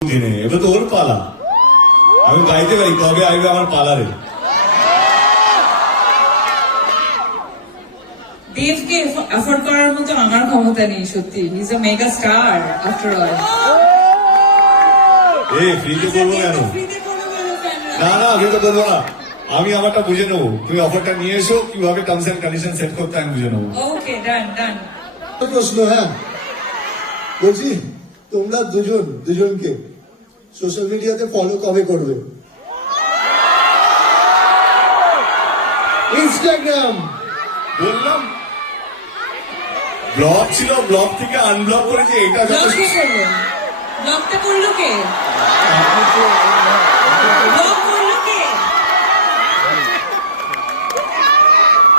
দিনে এটা তো ওর পালা। আমি গাইতে পারি কবে আসবে আমার পালারে? দেবকে অ্যাফোর্ড করার মতো আমার ক্ষমতা নেই সত্যি। Is a mega star after all এ ফ্রিতে করব কেন? না না আমি তো করব না। আমি আমারটা বুঝে নেব। তুমি অফারটা নিয়ে এসো কীভাবে টার্মস এন্ড কন্ডিশন সেট করতে আমি বুঝে নেব। ওকে ডান ডান প্রশ্ন হ্যাঁ? বলছি? তোমরা দুজন দুজনকে সোশ্যাল মিডিয়াতে ফলো কবে করবে? ইনস্টাগ্রাম বললাম ব্লগ ছিল ব্লগ থেকে আনব্লক করেছে এটা ব্লগটা করল? কে?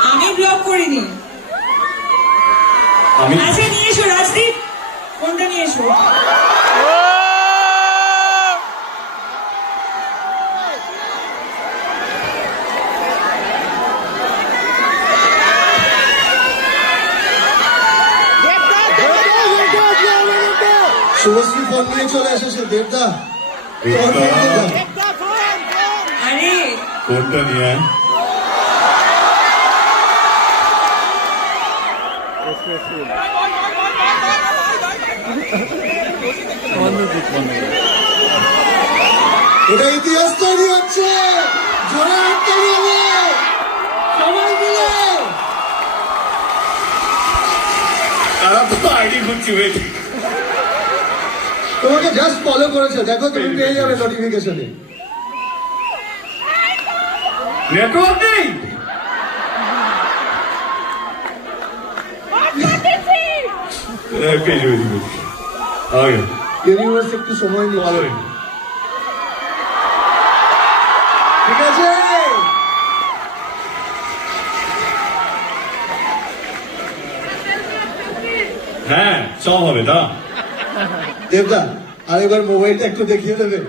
আমি ব্লগ করিনি। আমি আচ্ছা নিয়ে এসো রাজদীপ। ফোনটা নিয়ে এসো? শুভশ্রী ফোন নিয়ে চলে এসেছে দেবদা? আরে। কোনটা নিয়ে এটা ইতিহাস তৈরি হচ্ছে। জোরে হাততালি হবে। সবাই মিলে। তারা তো আইডি খুঁজছি তোমাকে জাস্ট ফলো করেছে। দেখো তুমি পেয়ে যাবে নোটিফিকেশনে নেটওয়ার্ক নেই? ইউনিভার্স একটু সময় নিয়ে ভালো ঠিক আছে? হ্যাঁ সব হবে না দেবদা, আরেকবার মোবাইলটা একটু দেখিয়ে দেবে?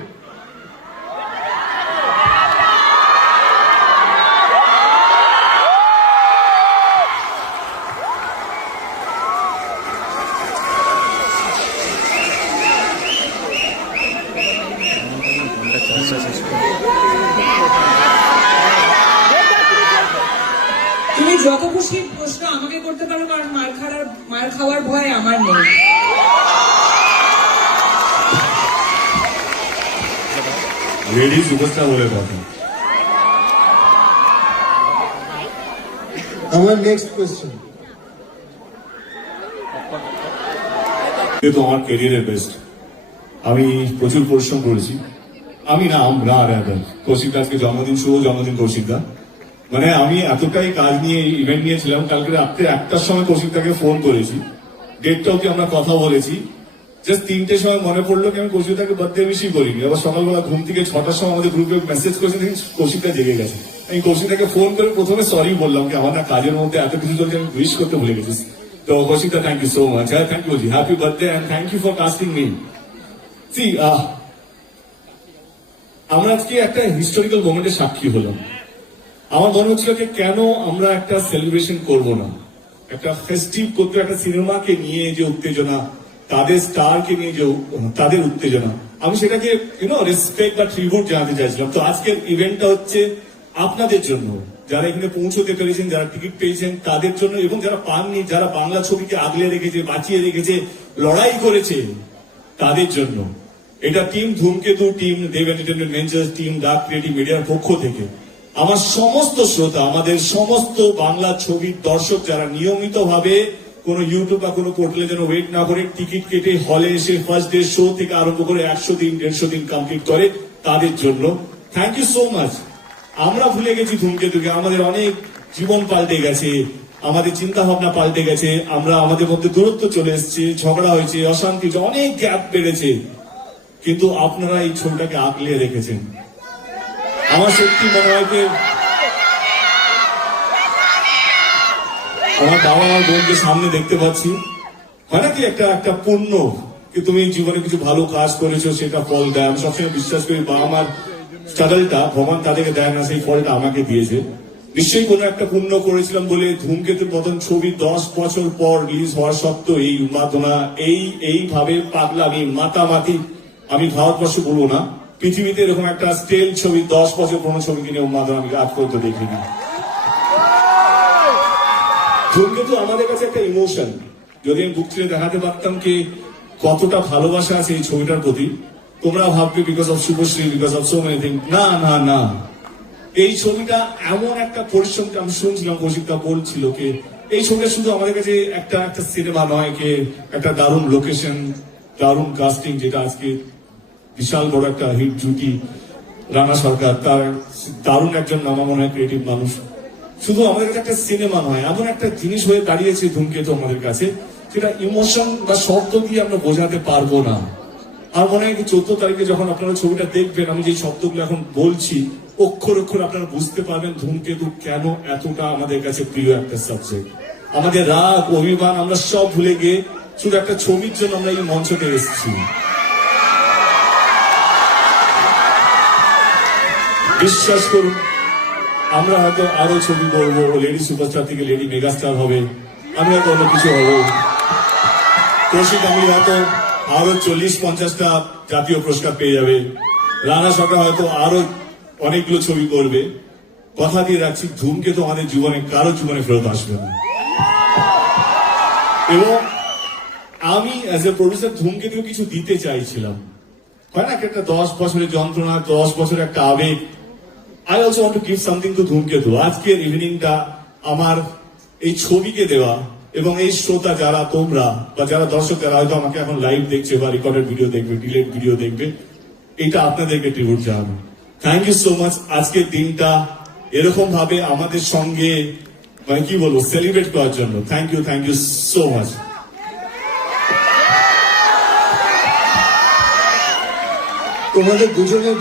তুমি যত খুশি প্রশ্ন আমাকে করতে পারো, কারণ মার খাওয়ার মার খাওয়ার ভয় আমার নেই। লেডি সুপারস্টার বলে কথা আমার নেক্সট কোয়েশ্চেন তো আমার কেরিয়ারের বেস্ট আমি প্রচুর পরিশ্রম করেছি আমি না আমরা আর কৌশিক আজকে জন্মদিন শুভ জন্মদিন কৌশিক দা মানে আমি এতটাই কাজ নিয়ে ইভেন্ট নিয়েছিলাম কালকে রাত্রে একটার সময় কৌশিক দাকে ফোন করেছি। ডেটটা অব্দি আমরা কথা বলেছি। জাস্ট তিনটের সময় মনে পড়ল আমি কৌশিক দাকে বার্থডে বেশি করিনি। আবার সকালবেলা ঘুম থেকে ছটার সময় আমাদের গ্রুপে মেসেজ করেছি, দেখি কৌশিক জেগে গেছে। আমি কৌশিক দাকে ফোন করে প্রথমে সরি বললাম কি, আমার না কাজের মধ্যে এত কিছু চলছে, আমি উইশ করতে ভুলে গেছি। তো Koushik thank you so much হ্যাঁ thank you ji happy birthday and thank you for casting me C আমরা আজকে একটা হিস্টোরিক্যাল মোমেন্টের সাক্ষী হলাম। আমার মনে হচ্ছিল যে কেন আমরা একটা সেলিব্রেশন করব না? একটা ফেস্টিভ করতে, একটা সিনেমাকে নিয়ে যে উত্তেজনা তাদের স্টারকে নিয়ে যে তাদের উত্তেজনা, আমি সেটাকে ইউনো রেসপেক্ট বা ট্রিবিউট জানাতে চাইছিলাম। তো আজকের ইভেন্টটা হচ্ছে আপনাদের জন্য। যারা এখানে পৌঁছতে পেরেছেন, যারা টিকিট পেয়েছেন, তাদের জন্য এবং যারা পাননি, যারা বাংলা ছবিকে আগলে রেখেছে, বাঁচিয়ে রেখেছে, লড়াই করেছে, তাদের জন্য। এটা team Dhumketu team Dev entertainment ventures team Dag creative মিডিয়ার পক্ষ থেকে। আমার সমস্ত শ্রোতা, আমাদের সমস্ত বাংলা ছবির দর্শক যারা নিয়মিত ভাবে কোনো ইউটিউব বা কোনো পোর্টালে যেন ওয়েট না করে টিকিট কেটে হলে এসে ফার্স্ট ডে শো থেকে আরম্ভ করে একশো দিন দেড়শো দিন কমপ্লিট করে তাদের জন্য। থ্যাংক ইউ সো মাচ আমরা ভুলে গেছি ধূমকেতুকে আমাদের অনেক জীবন পাল্টে গেছে আমাদের চিন্তা ভাবনা পাল্টে গেছে আমরা আমাদের মধ্যে দূরত্ব চলে এসেছে ঝগড়া হয়েছে অশান্তি হয়েছে, অনেক গ্যাপ বেড়েছে। কিন্তু আপনারা এই ছবিটাকে আগলে রেখেছেন। আমার সত্যি মনে হয় আমার বাবা আমার বোনকে সামনে দেখতে পাচ্ছি। হয় না কি একটা একটা পুণ্য কি তুমি জীবনে কিছু ভালো কাজ করেছ, সেটা ফল দেয়। আমি সবসময় বিশ্বাস করি বাবা আমার স্ট্রাগলটা ভগবান তাদেরকে দেয় না, সেই ফলটা আমাকে দিয়েছে। নিশ্চয়ই কোনো একটা পুণ্য করেছিলাম বলে ধূমকেতুর মতন ছবি দশ বছর পর রিলিজ হওয়ার সত্ত্বেও এই উন্মাদনা, এই, এইভাবে পাগলামি মাতামাতি আমি ভারতবর্ষ বলব না। পৃথিবীতে এরকম একটা স্টেল ছবি, দশ বছর পুরনো ছবি কিনে উন্মাদন আমি আজ পর্যন্ত দেখিনি। ধূমকেতু আমাদের কাছে একটা ইমোশন যদি আমি বুক দেখাতে পারতাম কি কতটা ভালোবাসা আছে এই ছবিটার প্রতি তোমরা ভাববে because of Subhashree because of so many না না না। এই ছবিটা এমন একটা পরিশ্রম আমি শুনছিলাম কৌশিকদা বলছিল কি, এই ছবিটা শুধু আমাদের কাছে একটা একটা সিনেমা নয় কে, একটা দারুণ লোকেশন দারুণ কাস্টিং যেটা আজকে বিশাল বড় একটা হিট জুটি রানা সরকার, তার দারুণ একজন নামা মনে হয় ক্রিয়েটিভ মানুষ। শুধু আমাদের একটা সিনেমা নয়, এমন একটা জিনিস হয়ে দাঁড়িয়েছে ধূমকেতু আমাদের কাছে সেটা ইমোশন বা শব্দ দিয়ে আমরা বোঝাতে পারব না। আর মনে হয় চোদ্দ তারিখে যখন আপনারা ছবিটা দেখবেন, আমি যে শব্দগুলো এখন বলছি, অক্ষর অক্ষর আপনারা বুঝতে পারবেন ধূমকেতু কেন এতটা আমাদের কাছে প্রিয় একটা সাবজেক্ট আমাদের রাগ, অভিমান, আমরা সব ভুলে গিয়ে শুধু একটা ছবির জন্য আমরা এই মঞ্চতে এসেছি। বিশ্বাস করুন আমরা হয়তো আরও ছবি করব লেডি সুপারস্টার থেকে লেডি মেগাস্টার হবে। আমি হয়তো অন্য কিছু হব। কৌশিক আমি হয়তো আরও চল্লিশ, পঞ্চাশটা জাতীয় পুরস্কার পেয়ে যাবে। রানা সরকার হয়তো আরও অনেকগুলো ছবি করবে। কথা দিয়ে রাখছি ধূমকেতু আমাদের জীবনে কারও জীবনে ফেরত আসবে না। এবং আমি অ্যাজ এ প্রডিউসার ধূমকেতু কিছু দিতে চাইছিলাম। হয় না একটা দশ বছরের যন্ত্রণা, দশ বছরের একটা আবেগ I also want to give something to Dhumketu আজকের ইভিনিংটা আমার এই ছবিকে দেওয়া এবং এই শ্রোতা যারা তোমরা বা যারা দর্শক যারা হয়তো আমাকে এখন লাইভ দেখছে বা রেকর্ডেড ভিডিও দেখবে ডিলেট ভিডিও দেখবে, এটা আপনাদেরকে ট্রিবিউট জানাব। থ্যাংক ইউ সো মাচ আজকের দিনটা এরকম ভাবে আমাদের সঙ্গে মানে কি বলব সেলিব্রেট করার জন্য। Thank you thank you so much তোমাদের দুজনের